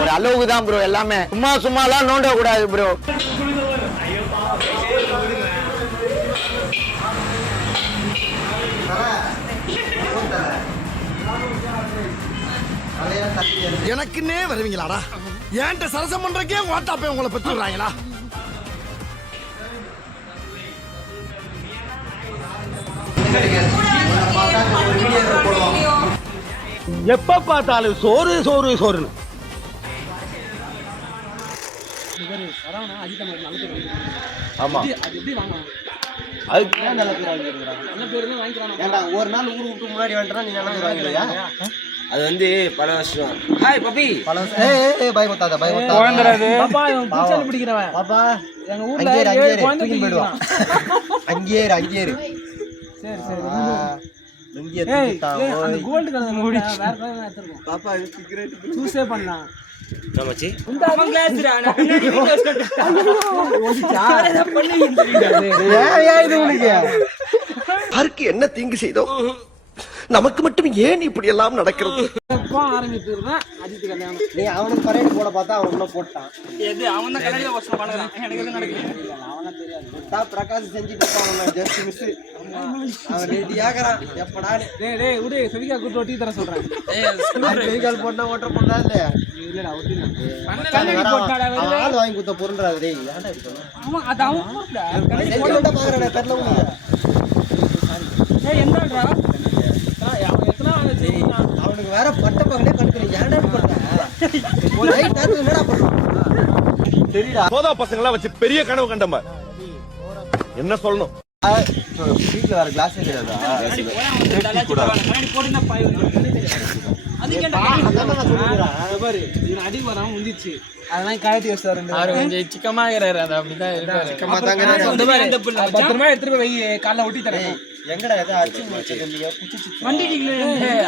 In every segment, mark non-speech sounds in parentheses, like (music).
ஒரு அளவுக்கு தான் ப்ரோ எல்லாமே. சும்மா சும்மாலாம் நோண்ட கூடாது ப்ரோ எனக்குன்னே வருவீங்களாடா? ஏன்ட்ட சரசம் பண்றக்கே ஓட்டாப்பே உங்களை பெற்று விடுறாங்களா? எப்ப பார்த்தாலும் சோறு சோறு சோறுன்னு. ஆமா. அது ஏன்டா ஒரு நாள் ஊர் விட்டு முன்னாடி வந்துட்டா நீ நல்லா வாங்கலையா அது வந்து பல வருஷம். Hi puppy. பல வருஷம். ஏய் ஏய், ஏய் பயமுத்தாத பயமுத்தாத பாப்பா இவன் பிடிக்கிறவன். பாப்பா எங்க ஊர்ல ஏழு குழந்தை போயிடுவான். அங்கேயே அங்கேயே. சரி சரி ஆ, லுங்கியை ஏய் தூக்கிட்டான், ஏய், அந்த ஓய். கோல்டு கலர் மூடி வேற கலர் எடுத்துருக்கோம். பாப்பா இது cigarette. சூஸே பண்ணலாம். மச்சி இது? யாருக்கு என்ன தீங்கு செய்தோம் நமக்கு மட்டும் ஏன் இப்படி எல்லாம் நடக்கிறது நீ அவனுக்கு பரேடு போட பார்த்தா அவன் இன்னும் போட்டான். எது? அவன் தான் கல்யாணம் வருஷம் பண்ணுறான் எனக்கு எதுவும் நடக்கல. அவனா தெரியாது. தான் பிரகாஷ் செஞ்சுட்டு இருப்பான் ஜஸ்ட் மிஸ் அவன் ரெடி ஆகிறான். எப்படா டேய் டேய் விடு. செவிக்கா கூட்டு ஒட்டி தர சொல்றேன். கைகால் போட்டா ஓட்ட போட்டா இல்லையா இல்லடா ஒட்டிடலாம் அவன் ஆள் வாங்கி கொடுத்த பொருள்றாரு டேய் ஏன்டா சொன்ன? அவன் அது அவன் போடா தெரியல ஏய் அவன் எத்தனை ஆள் வச்சிருக்கான் அவனுக்கு வேற பட்ட பகலே கணக்கு ஏன்டா பண்றான் சரிடா போதா பசங்களா வச்சு பெரிய கனவு கண்டம என்ன சொல்லணும்? வீட்ல வேற கிளாஸ் அடி வராம முந்திச்சு. அதெல்லாம் கழட்டி வச்சாரு அவர் கொஞ்சம் சிக்கமா இருக்கிறாரு அது அப்படிதான் இருக்காரு சிக்கமா தாங்க இருக்காரு. இந்த மாதிரி பத்திரமா எடுத்துட்டு போய் வை காலைல ஒட்டி தரேன் எங்கடா எதை அடிச்சு வச்சது இல்லையா புடிச்சு வண்டி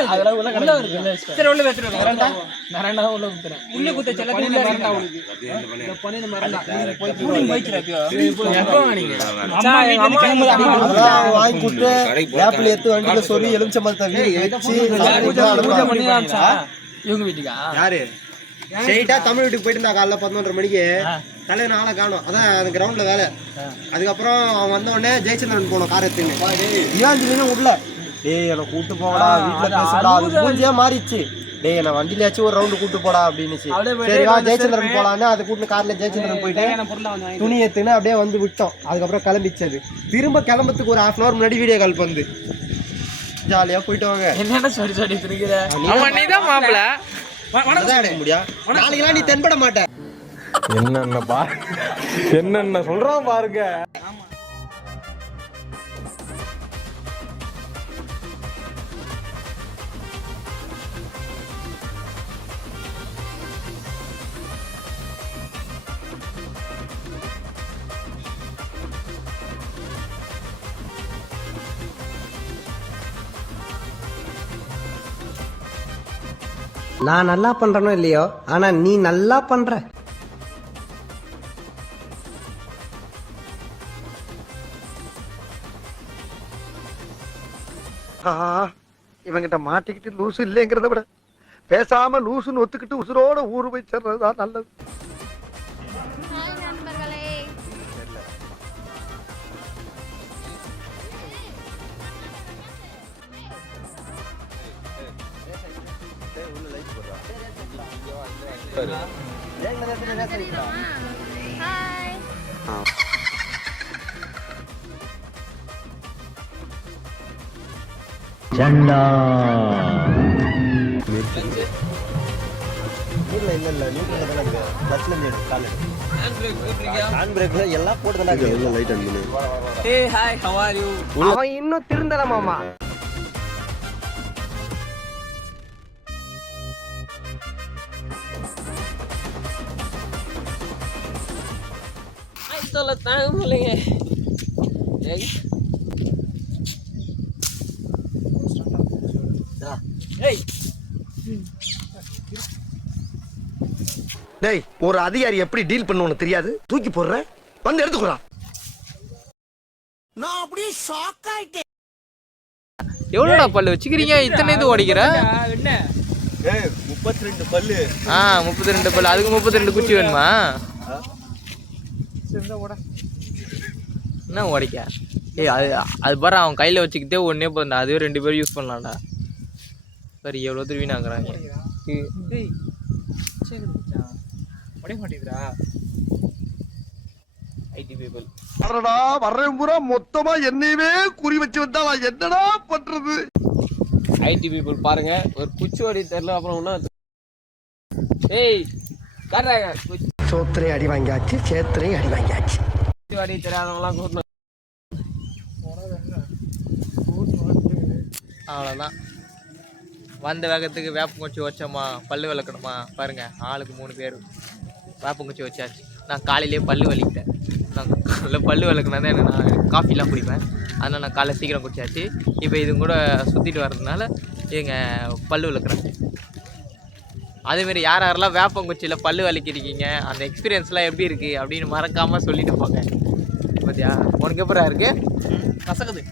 அதெல்லாம் உள்ள உள்ள இருக்கு சரி உள்ள வெத்துறேன் நரண்டா நரண்டா உள்ள குத்துறேன். உள்ள குத்த செல்ல பண்ணி மறந்தா உனக்கு. இந்த பண்ணி மறந்தா போய் பூடி போயிச்சுறாப்பியோ எப்போ வாங்க அம்மா எங்க அம்மா எங்க அதெல்லாம் அவன் வாங்கி கொடுத்து வேப்பில எடுத்து வண்டியில சொல்லி எலுமிச்ச மரத்தை வச்சு பூஜை பண்ணி காமிச்சா இவங்க வீட்டுக்கா? யாரு? ஸ்ட்ரெயிட்டா தமிழ் வீட்டுக்கு போயிட்டு இருந்தா காலைல பதினொன்றரை மணிக்கு. தலைவன் ஆளை காணும். அதான் அந்த கிரவுண்ட்ல வேலை. அதுக்கப்புறம் அவன் வந்த உடனே ஜெயச்சந்திரன் போனோம் கார் எடுத்துன்னு. ஏன் திடீர்னு உள்ள? டேய் என்ன கூட்டு போடா வீட்டுல பேசுடா அது மூஞ்சியா மாறிடுச்சு. டேய் என்ன வண்டியிலாச்சும் ஒரு ரவுண்டு கூட்டு போடா அப்படின்னுச்சு. சரி வா ஜெயச்சந்திரன் போலான்னு அதை கூட்டு கார்ல ஜெயச்சந்திரன் போயிட்டு துணி எடுத்துன்னு அப்படியே வந்து விட்டோம். அதுக்கப்புறம் கிளம்பிச்சு அது திரும்ப கிளம்புறதுக்கு ஒரு ஹாஃப் அன் அவர் முன்னாடி வீடியோ கால் வந்து ஜாலியா போயிட்டு வாங்க. என்னடா சொல்லி சொல்லி திரிக்கிற அவன் நீதான் மாப்பிள. முடியா? நாளைக்கெல்லாம் நீ தென்பட மாட்ட. என்னென்ன பா என்னென்ன சொல்றான் பாருங்க. நான் நல்லா பண்றனோ இல்லையோ? ஆனா நீ நல்லா பண்ற. இவங்கிட்ட மாட்டிக்கிட்டு லூசு இல்லைங்கிறத விட பேசாம லூசுன்னு ஒத்துக்கிட்டு உசுரோட ஊரு போய் சேர்றதுதான் நல்லது ஹாய் இல்ல இல்ல. இல்ல. நீ பஸ்ல இருந்து கால் ஹேண்ட் பிரேக்ல எல்லாம் போட்டு தான் லைட் அடிக்கணும் hey hi how are you அவன் இன்னும் திருந்தல மாமா. ஐ சொல்ல தாங்க முடியலைங்க ஏய். டேய் ஒரு அதிகாரி எப்படி டீல் பண்ணுவோன்னு தெரியாது? தூக்கி போடுற? வந்து எடுத்துக்கிறான் நான் அப்படியே ஷாக் ஆயிட்டேன். எவ்வளோடா பல்லு? வச்சுக்கிறீங்க? இத்தனை இது ஓடிக்கிற? என்ன? முப்பத்தி ரெண்டு பல்லு. ஆ முப்பத்தி ரெண்டு பல்லு. அதுக்கு முப்பத்தி ரெண்டு குச்சி வேணுமா? என்ன உடைக்க ஏய் அது அது பாரு அவன் கையில் வச்சுக்கிட்டே ஒன்றே போதும்டா. அதுவே ரெண்டு பேரும் யூஸ் பண்ணலாம்டா. சரி எவ்வளோ தூரம் வீணாக்குறாங்க? உடைய மாட்டேங்குதுடா. ஐடி பீப்புள் அடடா வர்றேன் பூரா மொத்தமா என்னையவே குறி வச்சு வந்தா நான் என்னடா பண்றது? ஐடி பீப்புள் பாருங்க ஒரு குச்சி ஓடி தெரியல அப்புறம் ஒன்றும் ஏய் காட்டுறாங்க குச்சி. சோத்திரையும் அடி வாங்கியாச்சு சேத்திரையும் அடி வாங்கியாச்சு. வாடி தெரியாதவங்களாம் கூட்டணும் அவ்வளோதான் வந்த வேகத்துக்கு வேப்பங்குச்சி வச்சோமா பல்லு விளக்கணுமா? பாருங்க ஆளுக்கு மூணு பேர். வேப்பங்குச்சி வச்சாச்சு. நான் காலையிலேயே பல்லு வலிக்கிட்டேன். நான் காலைல பல்லு விளக்குனா தான் எனக்கு நான் காஃபிலாம் குடிப்பேன். அதனால் நான் காலைல சீக்கிரம் குடிச்சாச்சு. இப்போ இது கூட சுற்றிட்டு வர்றதுனால எங்க பல்லு விளக்குறேன். அதேமாரி யார் யாரெல்லாம் வேப்பங்குச்சியில் பல்லு வலிக்கிறீங்க அந்த எக்ஸ்பீரியன்ஸ்லாம் எப்படி இருக்குது அப்படின்னு மறக்காமல் சொல்லிட்டு போங்க. பார்த்தியா உனக்கு எப்படா இருக்கு? கசக்குது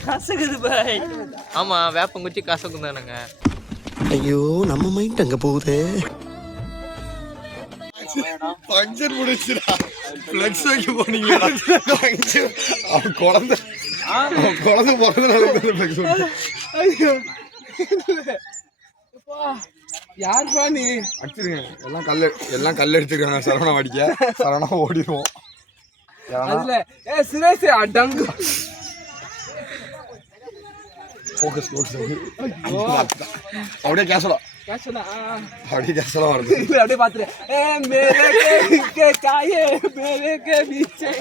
கசகுது பாய். ஆமா வேப்பங்குச்சி கசக்கும் தானுங்க. ஐயோ நம்ம மைண்ட் அங்க போகுது. பஞ்சர் முடிச்சுடா ஃபிளக்ஸ் வைக்க போனீங்க அவன் குழந்தை. அவன் குழந்தை பிறந்தனால ஃபிளக்ஸ் யாருப்பா நீ? அடிச்சிருங்க. எல்லாம் கல் எல்லாம் கல் அடிச்சிருக்காங்க. சரவணா அடிக்க சரவணா ஓடிடுவோம். அதுல ஏ சுரேஷ் அடங்கு ஃபோக்கஸ் ஃபோக்கஸ் அப்படியே கேசலாம் அப்படியே கேசலாம் வருது. அப்படியே பாத்துரு. ஏ மேரே கே காயே மேரே கே பீச்சே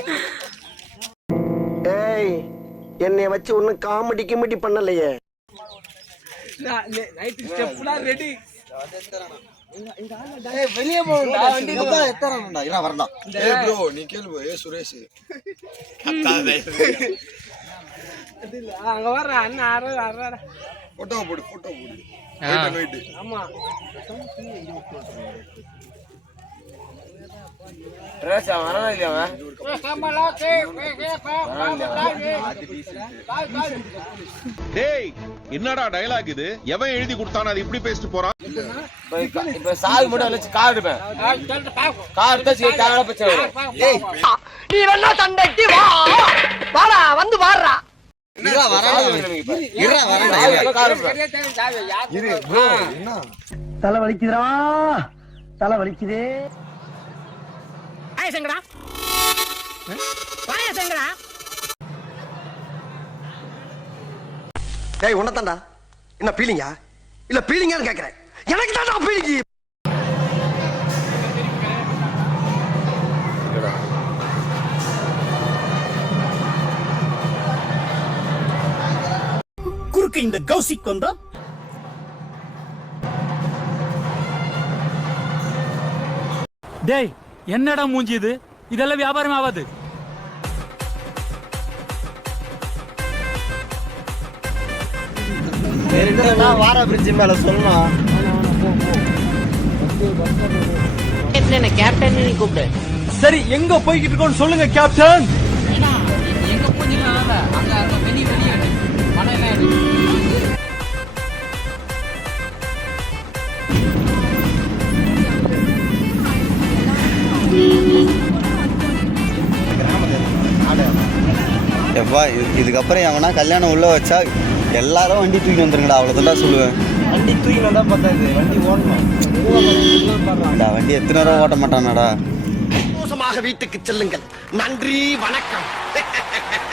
ஏய் என்னைய வச்சு ஒன்னும் காமெடி கிமெடி பண்ணலையே. நைட் ஸ்டெப்லாம் ரெடி வெளியே போகணும்டா வண்டி எத்தனை இவன் வரலாம். ஏய் ப்ரோ நீ கேளு ஏ சுரேஷ். அங்க வர்ற அண்ணன் அற அற போட்டோ போடு போட்டோ போடு. வெயிட் ஆமா. ட்ரெஸ் அவன் இல்லையா அவன்? டேய் என்னடா டயலாக் இது? எவன் எழுதி கொடுத்தானே அது இப்படி பேசிட்டு போறான்? இப்ப சாவி மட்டும் வச்சு கார் எடுப்பேன். கார் எடுத்தா சரி தேவையான பிரச்சனை நீ வேணா சண்டைக்கு வா. வாடா வந்து வாடுறா. தலை வலிக்குதுடா தலை வலிக்குதே டேய் உன்னதான்டா என்ன பீலிங்கா இல்ல பீலிங்கான்னு கேக்குறேன். எனக்கு தான்டா பீலிங்கி குறுக்கு இந்த கௌசிக் வந்தா? டேய் என்னடா மூஞ்சி இது? இதெல்லாம் வியாபாரம் ஆகாது. வார பிரிட்ஜ் மேல சொல்லணும் கேப்டன் நீ கூப்பிடு. சரி எங்க போய்கிட்டு இருக்கோம்னு சொல்லுங்க கேப்டன் எப்பா இது- இதுக்கப்புறம் எவனா கல்யாணம் உள்ள வச்சா எல்லாரும் வண்டி தூக்கி வந்துருங்கடா அவ்வளோதான் சொல்லுவேன். வண்டி தூக்கி வந்தா பத்தாது வண்டி ஓடணும் வண்டி எத்தனை நேரம் ஓட்ட மாட்டானாடா. சந்தோஷமாக வீட்டுக்கு செல்லுங்கள். நன்றி வணக்கம். (laughs)